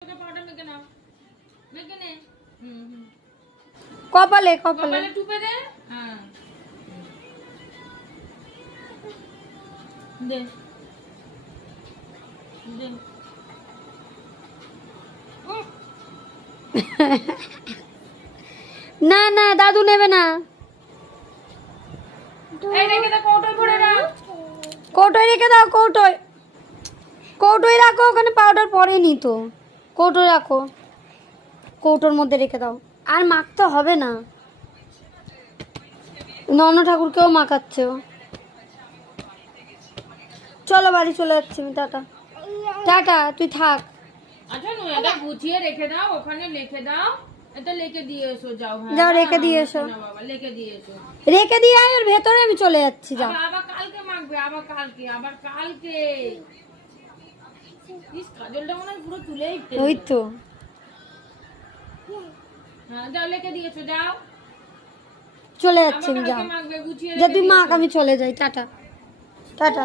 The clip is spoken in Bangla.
পাউডার মেখে নাও, মেখে নে। কপালে কপালে কপালে টুপে দে। হ্যাঁ দে দে। না না দাদু নেবে না। এই রেখে দে, কৌটোয় ভরে রাখ। কৌটোয় রেখে দাও, কৌটোয় কৌটোয় রাখো, ওখানে পাউডার পড়েনি তো। কৌটোয় রাখো, কৌটোর মধ্যে রেখে দাও। আর মাখতে হবে না, নন ঠাকুরকেও মাখাচ্ছে ও। চলো বাড়ি চলে যাচ্ছি আমি, টাটা টাটা, তুই থাক। আচ্ছা এটা গুছিয়ে রেখে দাও, ওখানে লিখে দাও, এটা লিখে দিয়ে এসো। যাও হ্যাঁ যাও রেখে দিয়ে এসো, না বাবা লিখে দিয়ে এসো। রেখে দিয়ে আয়, ওর ভেতরে আমি চলে যাচ্ছি। যাও আবার কালকে মাখবে, আবার কালকে, আবার কালকে। ইস কাজলটা মনে হয় পুরো তুলেই ফেলবে। ওই তো হ্যাঁ যাও লিখে দিয়েছো, যাও চলে যাচ্ছি আবার আমি। যাও কালকে মাখবে, গুছিয়ে যা রেখে তুই মাখ, দিয়েছো। আমি চলে যাই। Tata tata.